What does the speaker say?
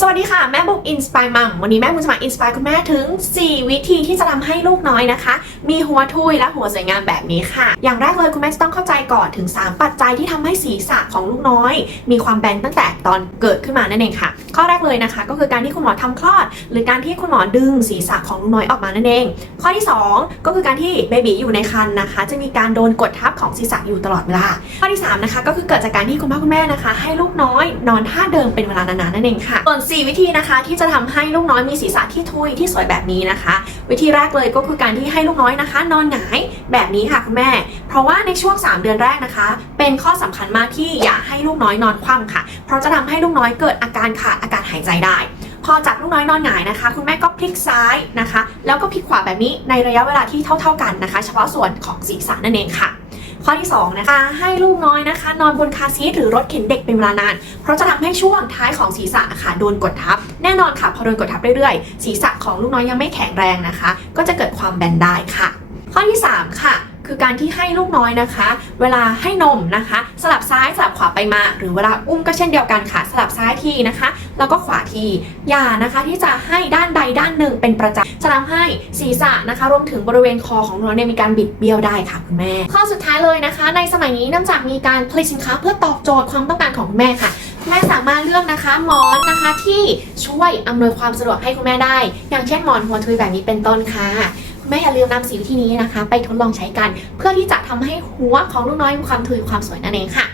สวัสดีค่ะ แม่บุกอินสปายมัมวันนี้แม่บุกจะมาอินสปายคุณแม่ถึง 4 วิธีที่จะทำให้ลูกน้อยนะคะ มีหัวทุยและหัวสวยงามแบบนี้ค่ะ อย่างแรกเลยคุณแม่จะต้องเข้าใจก่อนถึง 3 ปัจจัยที่ทำให้ศีรษะของลูกน้อย มีความแบนตั้งแต่ตอนเกิดขึ้นมานั่นเองค่ะ ข้อแรกเลยนะคะ ก็คือการที่คุณหมอทำคลอด หรือการที่คุณหมอดึงศีรษะของลูกน้อยออกมานั่นเอง ข้อที่ 2 ก็คือการที่เบบีอยู่ในครรภ์นะคะ จะมีการโดนกดทับของศีรษะอยู่ตลอดเวลา ข้อที่3นะคะก็คือเกิดจากการที่คุณพ่อคุณแม่นะคะ ให้ลูกน้อยนอนท่าเดิมเป็นเวลานานๆนั่นเองค่ะส่วน4วิธีนะคะที่จะทำให้ลูกน้อยมีศีรษะที่ทุยที่สวยแบบนี้นะคะ วิธีแรกเลยก็คือการที่ให้ลูกน้อยนะคะ นอนหงายแบบนี้ค่ะคุณแม่ เพราะว่าในช่วง 3 เดือนแรกนะคะ เป็นข้อสำคัญมากที่อย่าให้ลูกน้อยนอนคว่ำค่ะ เพราะจะทำให้ลูกน้อยเกิดอาการขาดอากาศหายใจได้ พอจับลูกน้อยนอนหงายนะคะ คุณแม่ก็พลิกซ้ายนะคะ แล้วก็พลิกขวาแบบนี้ในระยะเวลาที่เท่า ๆกันนะคะ เฉพาะส่วนของศีรษะนั่นเองค่ะข้อที่2นะคะให้ลูกน้อยนะคะ นอนบนคาซีทหรือรถเข็นเด็กเป็นเวลานาน เพราะจะทำให้ช่วงท้ายของศีรษะค่ะโดนกดทับ แน่นอนค่ะพอโดนกดทับเรื่อยๆ ศีรษะของลูกน้อยยังไม่แข็งแรงนะคะ ก็จะเกิดความแบนได้ค่ะ ข้อที่ 3 ค่ะ คือการที่ให้ลูกน้อยนะคะ เวลาให้นมนะคะ สลับซ้ายสลับขวาไปมา หรือเวลาอุ้มก็เช่นเดียวกันค่ะ สลับซ้ายทีนะคะ แล้วก็ขวาทีอย่านะคะที่จะให้ด้านใดด้านหนึ่งเป็นประจำจะทำให้ศีรษะนะคะ รวมถึงบริเวณคอของน้องเนี่ยมีการบิดเบี้ยวได้ค่ะคุณแม่ ข้อสุดท้ายเลยนะคะ ในสมัยนี้เนื่องจากมีการผลิตสินค้าเพื่อตอบโจทย์ความต้องการของคุณแม่ค่ะแม่สามารถเลือกนะคะหมอนนะคะที่ช่วยอำนวยความสะดวกให้คุณแม่ได้ อย่างเช่นหมอนหัวทุยแบบนี้เป็นต้นค่ะแม่อย่าลืมนำสีวิธีนี้นะคะ ไปทดลองใช้กัน เพื่อที่จะทำให้หัวของลูกน้อยมีความทุยความสวยนั่นเองค่ะ